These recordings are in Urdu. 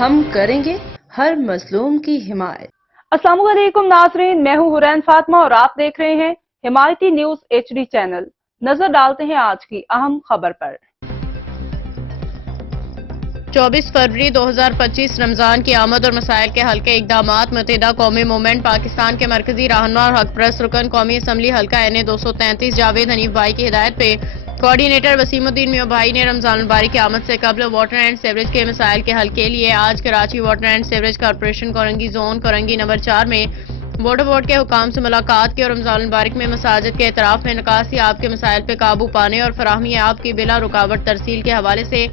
ہم کریں گے ہر مظلوم کی حمایت۔ السلام علیکم ناظرین، میں ہوں حورین فاطمہ اور آپ دیکھ رہے ہیں حمایتی نیوز HD چینل۔ نظر ڈالتے ہیں آج کی اہم خبر پر۔ 24 فروری 2025 رمضان کی آمد اور مسائل کے حل کے اقدامات۔ متحدہ قومی موومنٹ پاکستان کے مرکزی رہنما اور حق پرست رکن قومی اسمبلی حلقہ NA 233 جاوید حنیف بھائی کی ہدایت پہ کوارڈینیٹر وسیم الدین میاں بھائی نے رمضان المبارک کی آمد سے قبل واٹر اینڈ سیوریج کے مسائل کے حل کے لیے آج Karachi water and sewerage corporation Korangi zone Korangi number 4 میں واٹر بورڈ کے حکام سے ملاقات کی اور رمضان المبارک میں مساجد کے اطراف میں نکاسی آب کے مسائل پہ قابو پانے اور فراہمی آب کی بلا رکاوٹ ترسیل کے حوالے سے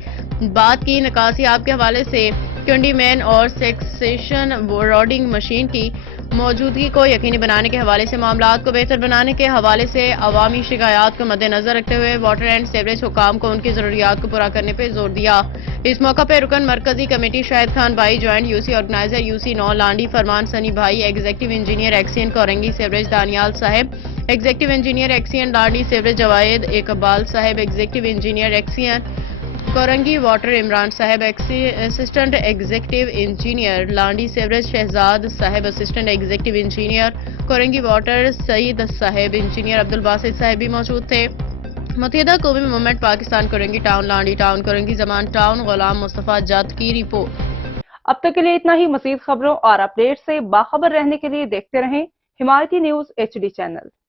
بات کی۔ نکاسی آب کے حوالے سے کنڈی مین اور سیکسیشن روڈنگ مشین کی موجودگی کو یقینی بنانے کے حوالے سے معاملات کو بہتر بنانے کے حوالے سے عوامی شکایات کو مد نظر رکھتے ہوئے واٹر اینڈ سیوریج حکام کو ان کی ضروریات کو پورا کرنے پہ زور دیا۔ اس موقع پہ رکن مرکزی کمیٹی شاہد خان بھائی، joint UC organizer UC 9 Landhi Farman Sunny بھائی، executive engineer XEN Korangi sewerage Daniyal sahab, executive engineer XEN Landhi sewerage Javed Iqbal sahab, executive engineer XEN Korangi water Imran sahab, assistant executive engineer Landhi sewerage Shahzad sahab, assistant executive engineer Korangi water Saeed sahab, engineer Abdul Basit sahab بھی موجود تھے۔ Muttahida Qaumi movement Pakistan Korangi town Landhi town Korangi Zaman town Ghulam Mustafa جت کی رپورٹ۔ اب تک کے لیے اتنا ہی۔ مزید خبروں اور اپڈیٹ سے باخبر رہنے کے لیے دیکھتے رہیں حمایتی نیوز HD چینل۔